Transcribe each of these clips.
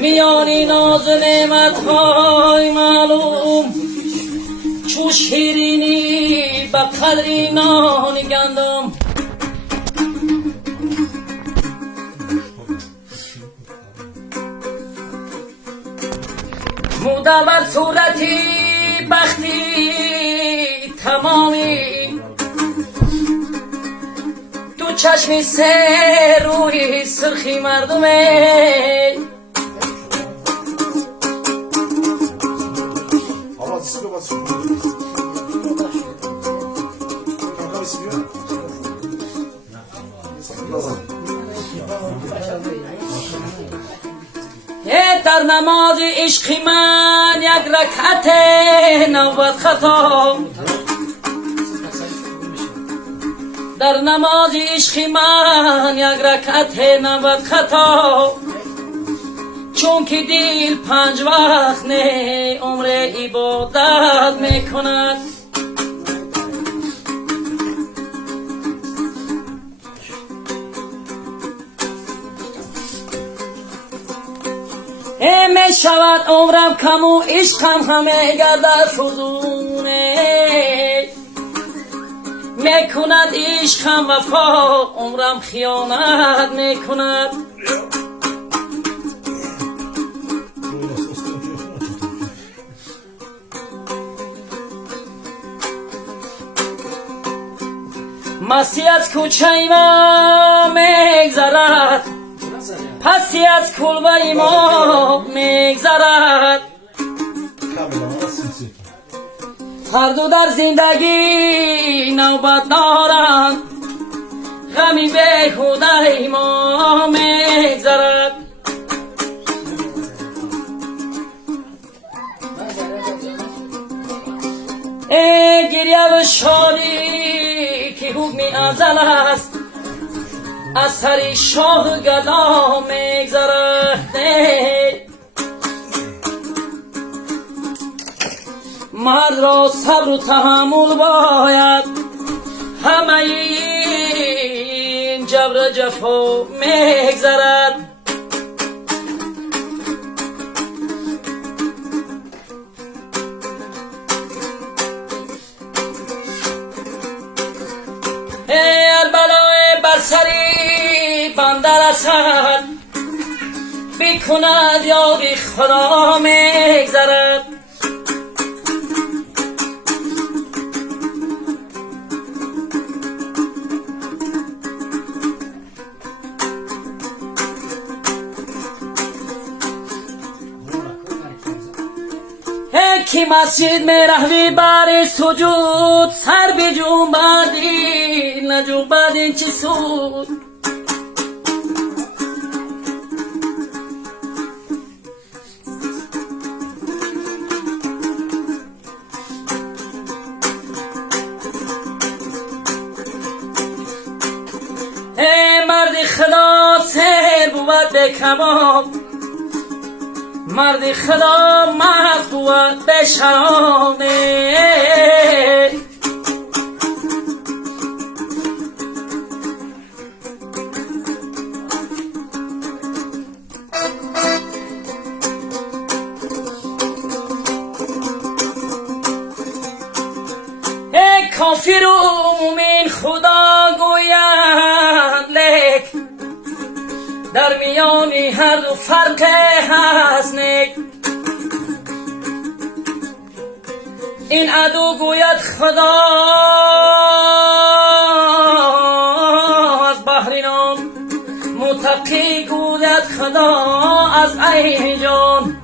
میانی ناز نعمت های معلوم چو شیرینی به قدری نان گندم مودر بر صورتی بختی تمامی تو چشمی سه روی سرخی مردمه در نماز عشقی من یک رکعت نوبت خطا در نماز عشقی من یک رکعت نوبت خطا چون که دل 5 وقت نه عمر عبادت میکند می شود عمرم کم و عشقم همه گردد فزونه می کند عشقم وفا عمرم خیانت می کند مستی از کوچه ما میگذرد پسی از کلبه ما میگذرد هر دو در زندگی نوبت دارند غمی بیهوده ما میگذرد گریه و شادی که حکم ازل است از سر شاه گدا میگذرد مرد را صبر و تحمل باید همه این جبر جفا میگذرد البلای بر سری بنده رسد بکند یاد خدا میگذرد کی مسجد میں رہوی بار سجود سر بی جنبادی نجنبادی چی سود مرد خدا سر بود به کباب مرد خدا مست بود به شرابه کافر و مومن خدا گویند لیک در میان هر دو فرق هست نیک این عدو گوید خدا از بحر نام متقی گوید خدا از عین جان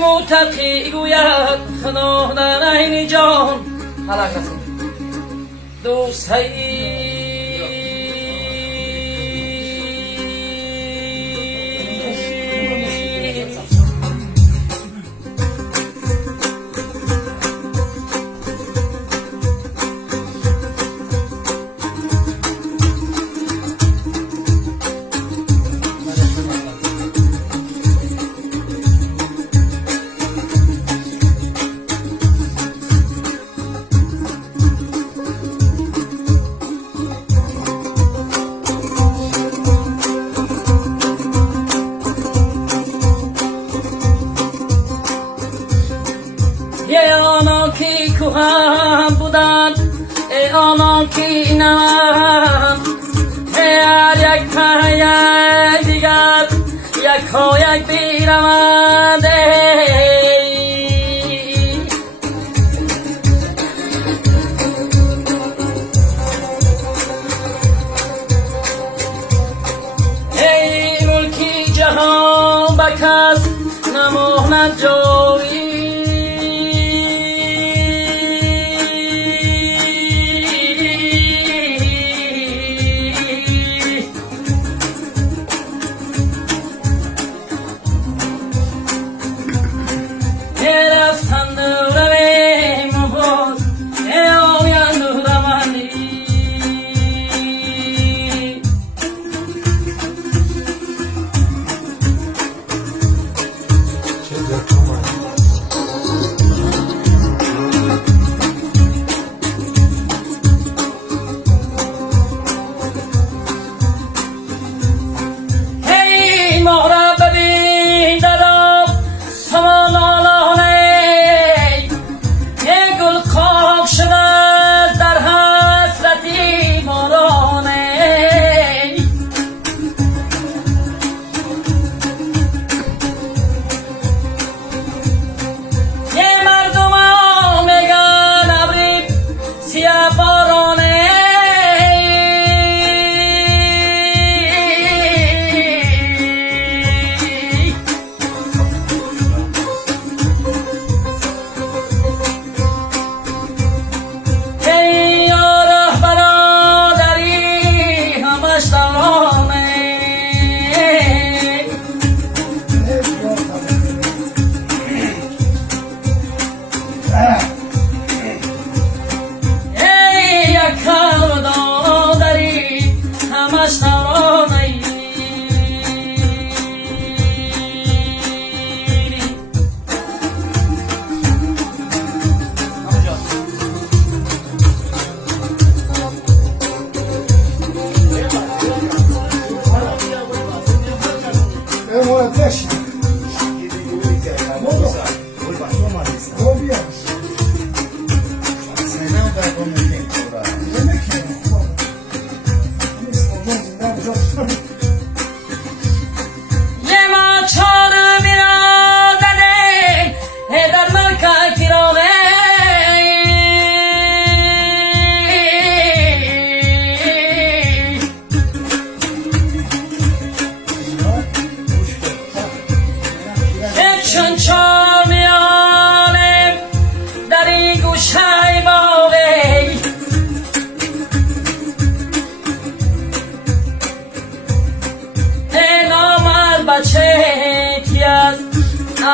متقی گوید خدا در عین جان دوستی یه آنان که کوهم بودن ای آنان که نمم هر یک ته یک دیگر یک ها یک بیرمند ای ملکی جهان بکس نماند جایی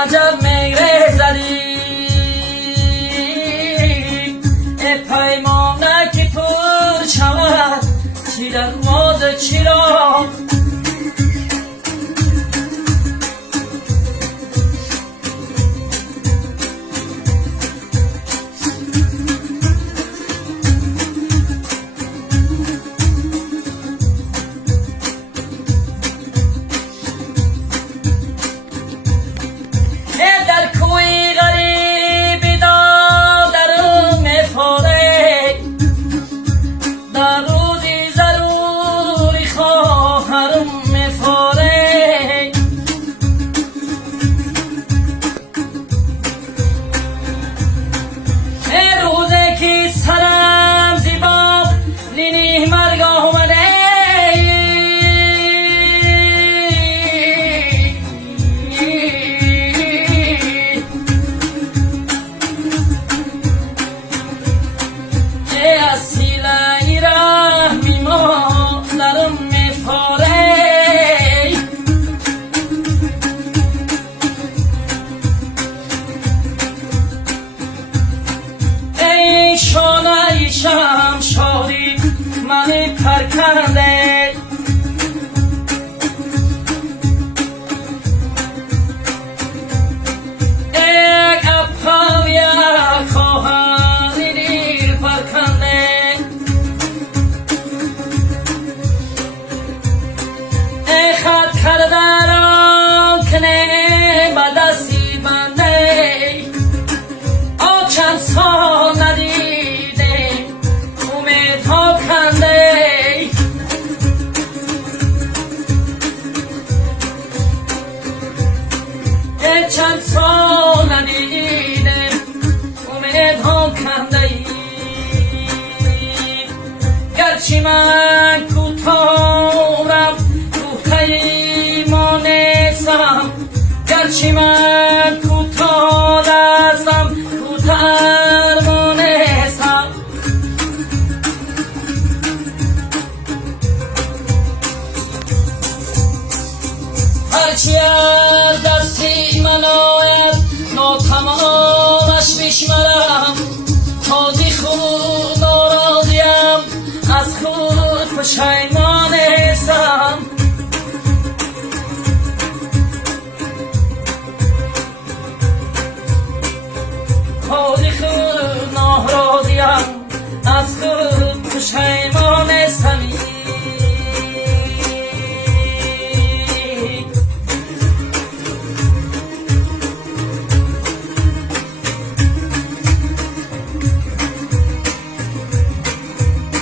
عجب میره زدی ای پیمانه که پر شود چی در ماز چی را پرکنده یک اپاویا خواهانی دیر پرکنده ای خط کرده را کنه با دستی بنده فرمان حساب هرچی از دستی من آید ناتمامش بشمرد